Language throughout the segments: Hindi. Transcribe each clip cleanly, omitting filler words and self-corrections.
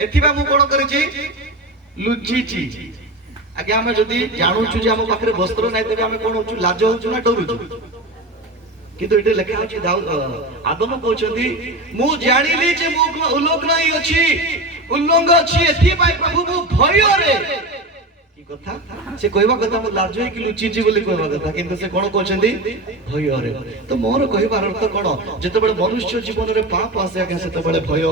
एथिबा मु कोन करिछि लुचिछि आगे हम जदी जानुछु जे हम पाखरे वस्त्र नै तबे हम कोन होछु लाज होछु ना डरुछु किंतु एटे लेखा अछि आदम कहउछंती मु जानिली जे मु उल्लोक नै अछि उल्लंघ अछि एथि पाई प्रभु मु भय रे कथा से कहबा कथा मु लाज होई कि लुचिछि बोली कहबा कथा किंतु से कोन कहउछंती भय रे तो मोर कहबार अर्थ कोन जते बडे मनुष्य जीवन रे पाप आसे आके सेते बडे भय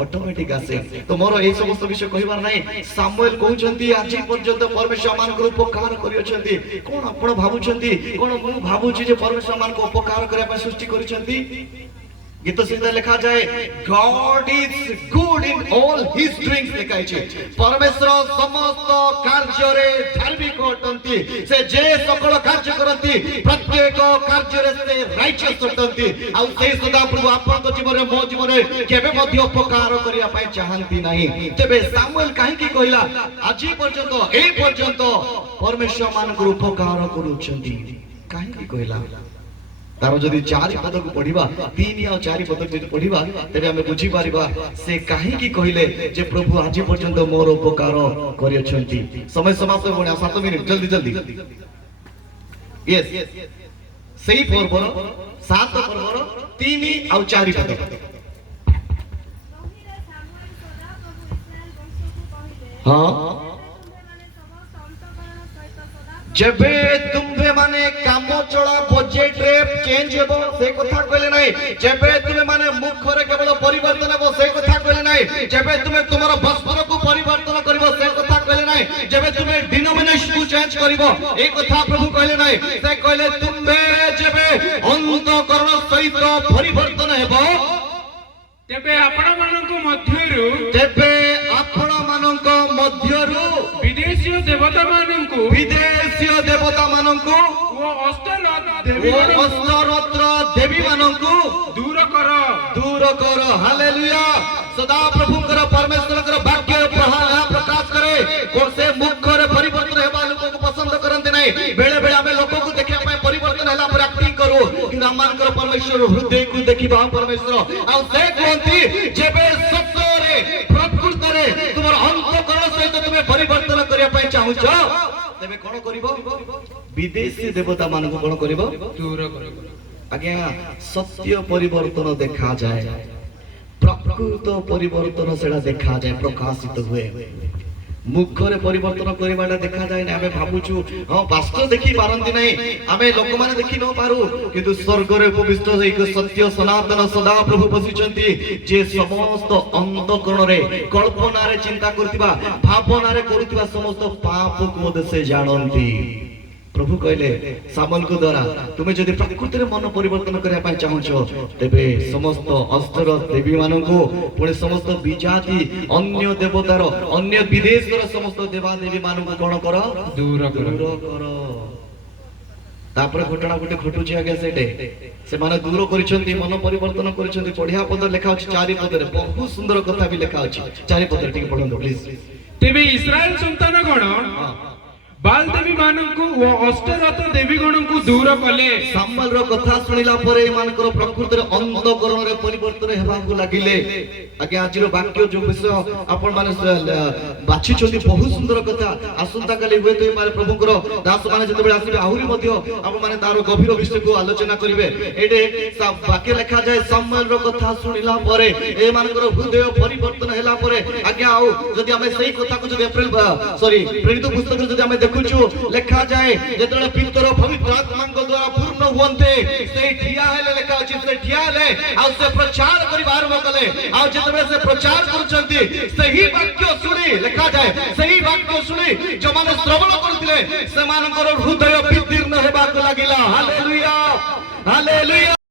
ऑटोमेटिक आसे तो मोर ए समस्त विषय कहबार नै सामुएल कहउछंती आजि पर्यंत परमेश्वर मान को उपकार करियछंती कोन आपण भाबुछंती कोन मु भाबुछि जे परमेश्वर मान को उपकार करे पर सृष्टि करिछंती गीत सीधा लिखा जाए God is good in all his doings लिखा है परमेश्वर समस्त कार्य रे धार्मिक होतंती से जे सकल कार्य करंती प्रत्येक कार्य रे से राइचियस होतंती आ से सदा प्रभु आपन को जीवन रे मो जीवन रे केबे मध्ये उपकार करिया पाए चाहंती नहीं तबे सामुएल काहे की कहला आजि पर्यंत ए पर्यंत परमेश्वर मान को उपकार करूछंती काहे की कहला तारो जदी चारि पद को पढिबा तीन या चारि पद को पढिबा तबे हमें बुझी पारिबा से काहे की कहिले जे प्रभु आज पर्यंत मोर उपकार करियछंती समय समाप्त होने 7 मिनिट जल्दी जल्दी यस सही पर्वर 7 पर्वर 3 और 4 पद हां जबे तुम्हे माने काम चला बजेट रे चेंज हेबो से कथा कहले नै जबे तुमे माने मुख रे केवल परिवर्तन हेबो से कथा कहले नै जबे तुमे तुमरो वस्त्र को परिवर्तन करबो से कथा कहले नै जबे तुमे डिनोमिनेशन को चेंज करबो ए कथा प्रभु कहले नै से कहले तुमे जबे अंतःकरण सहित परिवर्तन हेबो तेबे आपण मानको मध्यरु विदेशीय देवता माननको वो अष्टरथ देवी माननको दूर कर हालेलुया सदा प्रभु कर परमेश्वर कर वाक्य प्रकाश करे और से मुख रे परिवर्तन हेबा लोक को पसंद करंते नै बेले बेले हमें लोक को देखिया पाए परिवर्तन हैला पर एक्टिंग करू कि मान कर परमेश्वर हृदय को देखिबा परमेश्वर आ से कोंती जेबे सत्य रे प्रकृति रे तुमर अंतःकरण सहित तुमे परिवर्तन करिया पाए चाहू छ तबे कोन करिवो विदेशी देवता मान को कोन करिवो दूर कर आज्ञा सत्य परिवर्तन देखा जाए प्रकृत परिवर्तन सेड़ा देखा जाए प्रकाशित हुए मुख रे परिवर्तन करिबाटा देखा जाए ना हमें भाबुछु हां वास्तव देखि पारंती नै हमें लोक माने देखि न पारू किंतु स्वर्ग रे उपविष्ट एक सत्य सनातन सदा प्रभु बसिचंती जे समस्त अंतःकरण रे कल्पना रे चिंता करतिबा भावना रे करतिबा समस्त पाप को मते से जानंती प्रभु कहले सामुएल को द्वारा तुम्हें जदि प्रकृति रे मन परिवर्तन करिया पाए चाहछो तबे समस्त अस्त्र देवी माननको पुणे समस्त विजाति अन्य देवतार अन्य विदेशर समस्त देवा देवी माननको कोन कर दूर कर तापर घटना गुटे घटुची आगे सेटे से माने दूर करिसंती मन परिवर्तन करिसंती पढिया पद लेखा अछि 4 पद रे बहुत सुंदर कथा भी लेखा अछि 4 पद टिके पढंतो प्लीज तेबे इस्राएल संतान गण बाल देवी माननको वो अष्टरथ देवी गणको दूर कले सामुएल रो कथा सुनिला परे मानकर प्रकृति रे अंतःकरण रे परिवर्तन हेबा को लागिले आगे आज रो वाक्य जो विषय आपण माने बाछि छथि बहुत सुंदर कथा आसंता काली हुए तो मारे प्रभुकर दास माने जते बेला आसीबे आहुरी मध्य आपण माने तारो गभीर विषय को आलोचना करिवे एडे वाक्य लेखा जाय सामुएल रो कथा सुनिला परे ए मानकर हृदय परिवर्तन हेला परे आगे आउ जदि हमें सही कथा को जदि अप्रैल प्रेरित पुस्तक जदि हमें देखुछु लेखा जाए जेतले पितर पवित्र आत्मा को द्वारा पूर्ण होंते से ठिया हेले लेखा अछि से ठिया हेले आ से प्रचार करि आरंभ कले आ जेतबे से प्रचार करूछंती सही वाक्य सुनी लेखा जाए सही वाक्य सुनी जो माने श्रवण करथिले से मानकर हृदय विदीर्ण हेबा को लागिला हालेलुया हालेलुया।